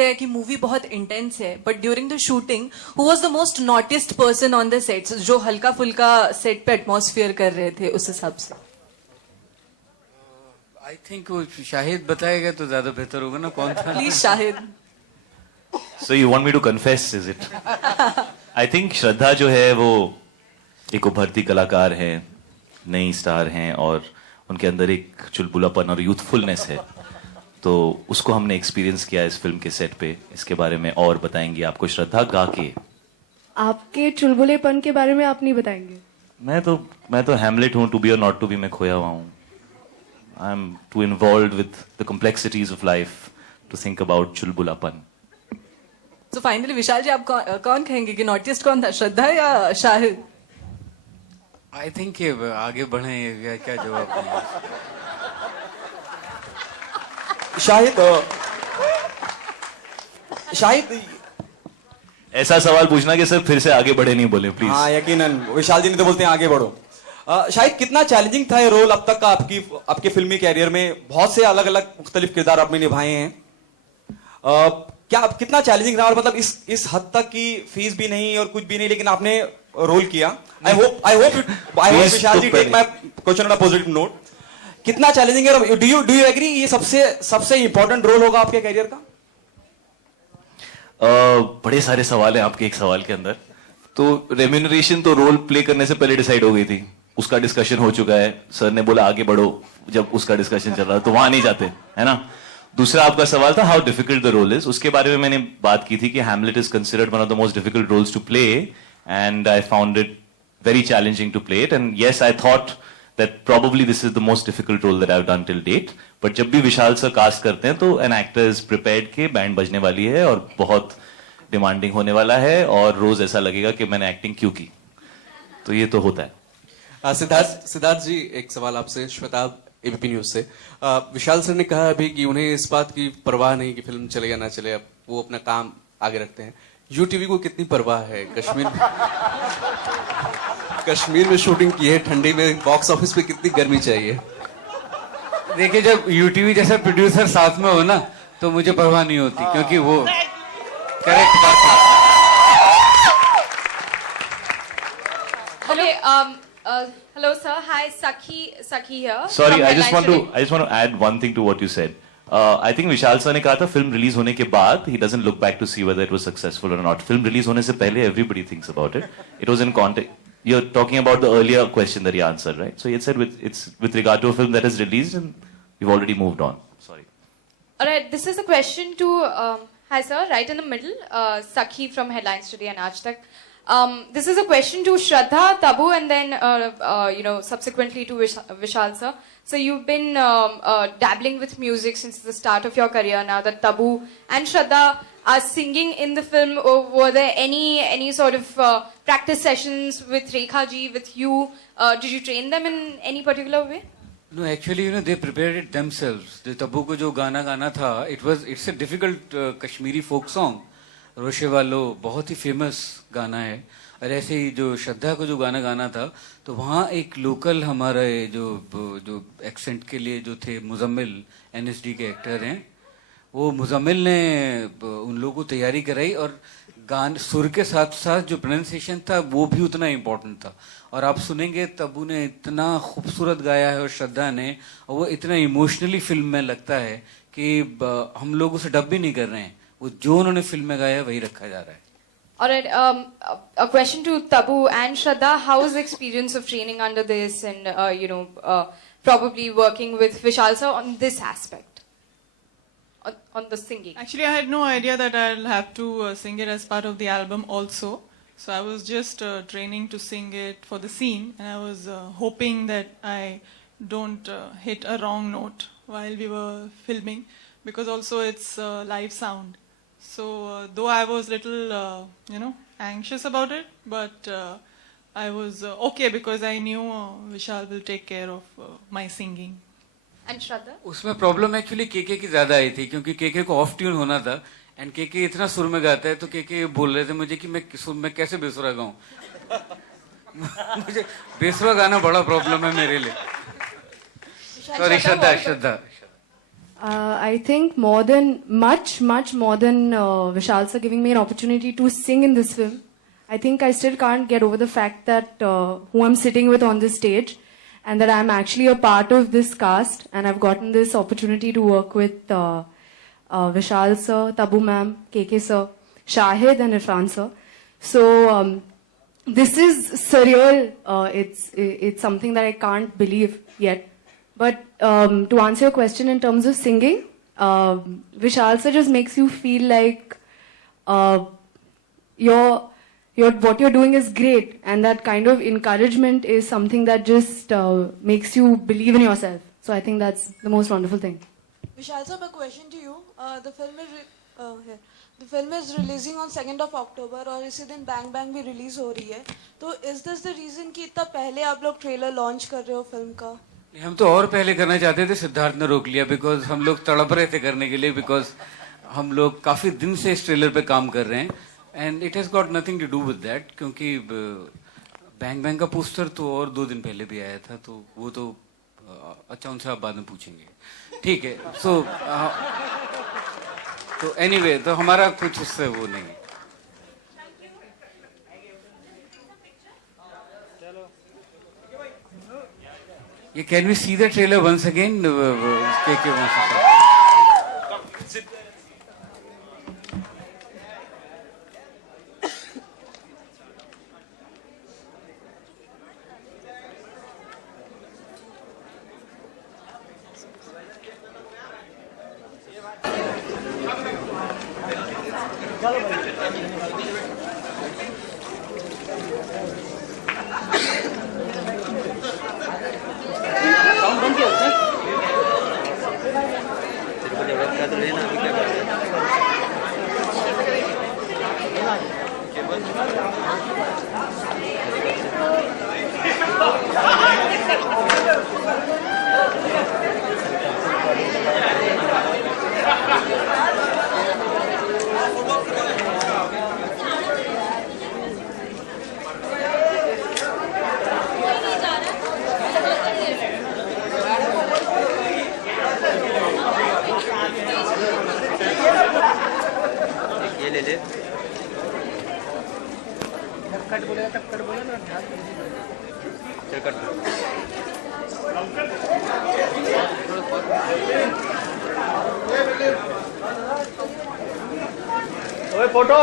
देखते हैं कि मूवी बहुत इंटेंस है, but during the shooting who was the most नॉटिस्ट person on the sets, जो हल्का फुल्का सेट पे एटमॉस्फेयर कर रहे थे उस हिसाब से? आई थिंक वो शाहिद बताएगा तो ज्यादा बेहतर होगा ना, कौन था? Please Shahid. So you want me to confess, is it? I think श्रद्धा जो है वो एक उभरती कलाकार है, नई स्टार हैं और उनके अंदर एक चुलबुलापन और यूथफुलनेस है, तो उसको हमने एक्सपीरियंस किया इस फिल्म के सेट पे. इसके बारे में और बताएंगी आपको श्रद्धा गा के. आपके चुलबुलेपन के बारे में आप नहीं बताएंगे? मैं तो हैमलेट हूँ, टू बी और नॉट टू बी में खोया हुआ हूँ. I am too involve with the complexities of life to think about चुलबुलापन. तो फाइनली विशाल जी, आप कौन कहेंगे कि नॉटिस्ट कौन था, श्रद्धा या शाहिद? आई थिंक आगे बढ़े, क्या जवाब दें? शाहिद ऐसा सवाल पूछना कि सर फिर से आगे बढ़े नहीं बोले प्लीज. हाँ यकीनन, विशाल जी ने तो बोलते हैं आगे बढ़ो. शाहिद कितना चैलेंजिंग था ये रोल अब तक का आपके फिल्मी कैरियर में? बहुत से अलग अलग मुख्तलिफ किरदार आपने निभाए हैं. क्या कितना चैलेंजिंग रहा? और मतलब इस हद तक की फीस भी नहीं और कुछ भी नहीं, लेकिन आपने रोल किया. I hope Vishal ji take my question on a positive note. कितना चैलेंजिंग है? डू यू एग्री ये सबसे इंपॉर्टेंट रोल होगा आपके कैरियर का? बड़े सारे सवाल हैं आपके एक सवाल के अंदर. तो रेम्यूनरेशन तो रोल प्ले करने से पहले डिसाइड हो गई थी, उसका डिस्कशन हो चुका है. सर ने बोला आगे बढ़ो, जब उसका डिस्कशन चल रहा है तो वहां नहीं जाते, है ना. दूसरा आपका सवाल था how difficult the role is. उसके बारे में मैंने बात की थी कि Hamlet is considered one of the most difficult roles to play and I found it very challenging to play it, and yes, I thought that probably this is the most difficult role that I've done till date. But जब भी विशाल sir cast करते हैं तो an actor is prepared कि band बजने वाली है और बहुत डिमांडिंग होने वाला है और रोज ऐसा लगेगा कि मैंने एक्टिंग क्यों की. तो ये तो होता है. सिद्धार्थ जी, एक सवाल आपसे, श्वेताब एबीपी न्यूज से. विशाल सर ने कहा अभी कि उन्हें इस बात की परवाह नहीं कि फिल्म चले या ना चले, अब वो अपना काम आगे रखते हैं. यूटीवी को कितनी परवाह है? कश्मीर में शूटिंग की है, ठंडी में बॉक्स ऑफिस पे कितनी गर्मी चाहिए? देखिए, जब यूटीवी जैसा प्रोड्यूसर साथ में हो ना तो मुझे परवाह नहीं होती, क्योंकि वो करेक्ट बात है. Hello sir, hi, Sakhi here. Sorry, I just want to add one thing to what you said. I think Vishal sir ने कहा था फिल्म रिलीज होने के बाद he doesn't look back to see whether it was successful or not. Film release होने से पहले everybody thinks about it. It was in context. You're talking about the earlier question that he answered, right? So he had said it's with regard to a film that is released and you've already moved on. Sorry. All right, this is a question to hi sir, right in the middle, Sakhi from Headlines Today and Aaj Tak. This is a question to Shraddha, Tabu, and then subsequently to Vishal sir. So you've been dabbling with music since the start of your career. Now that Tabu and Shraddha are singing in the film, were there any sort of practice sessions with Rekha ji, with you? Did you train them in any particular way? No, actually, they prepared it themselves. The Tabu ko jo गाना था, it's a difficult Kashmiri folk song. रोशे वालो बहुत ही famous गाना है. और ऐसे ही जो श्रद्धा को जो गाना था, तो वहाँ एक लोकल हमारा जो एक्सेंट के लिए जो थे मुजम्मिल, एनएसडी के एक्टर हैं, वो मुजम्मिल ने उन लोगों को तैयारी कराई और गान सुर के साथ साथ जो प्रोनाउंसिएशन था वो भी उतना इम्पोर्टेंट था. और आप सुनेंगे तब्बू ने इतना खूबसूरत गाया है और श्रद्धा ने, और वो इतना इमोशनली फिल्म में लगता है कि हम लोग उसे डब भी नहीं कर रहे हैं, वो जो उन्होंने फिल्म में गाया वही रखा जा रहा है. Alright, a question to Tabu and Shraddha. How is the experience of training under this and probably working with Vishal sir on this aspect, on the singing? Actually, I had no idea that I'll have to sing it as part of the album also. So I was just training to sing it for the scene, and I was hoping that I don't hit a wrong note while we were filming, because also it's live sound. So though I was little, anxious about it, but I was okay because I knew Vishal will take care of my singing. And Shraddha? उसमें problem actually KK की ज्यादा आई थी, क्योंकि केके को of tune होना था and KK इतना सुर में गाता है, तो केके बोल रहे थे मुझे कि मैं कैसे बेसुरा गाऊं. मुझे बेसुरा गाना बड़ा प्रॉब्लम है मेरे लिए. Sorry Shraddha. I think much more than Vishal sir giving me an opportunity to sing in this film. I think I still can't get over the fact that who I'm sitting with on this stage, and that I'm actually a part of this cast, and I've gotten this opportunity to work with Vishal sir, Tabu ma'am, KK sir, Shahid and Irfan sir. So this is surreal. It's something that I can't believe yet. But to answer your question in terms of singing, Vishal sir just makes you feel like what you're doing is great, and that kind of encouragement is something that just makes you believe in yourself. So I think that's the most wonderful thing. Vishal sir, a question to you. The film is releasing on 2nd of October और इसी दिन Bang Bang भी release हो रही है. तो is this the reason कि इतना पहले आप लोग ट्रेलर लॉन्च कर रहे हो फिल्म का? हम तो और पहले करना चाहते थे, सिद्धार्थ ने रोक लिया बिकॉज हम लोग तड़प रहे थे करने के लिए, बिकॉज हम लोग काफी दिन से इस ट्रेलर पे काम कर रहे हैं and it has got nothing to do with that, क्योंकि बैंग बैंग का पोस्टर तो और 2 दिन पहले भी आया था, तो वो तो अच्छा उनसे आप बाद में पूछेंगे, ठीक है. सो तो एनीवे तो हमारा कुछ उससे वो नहीं. ये can we see the trailer once again? Photo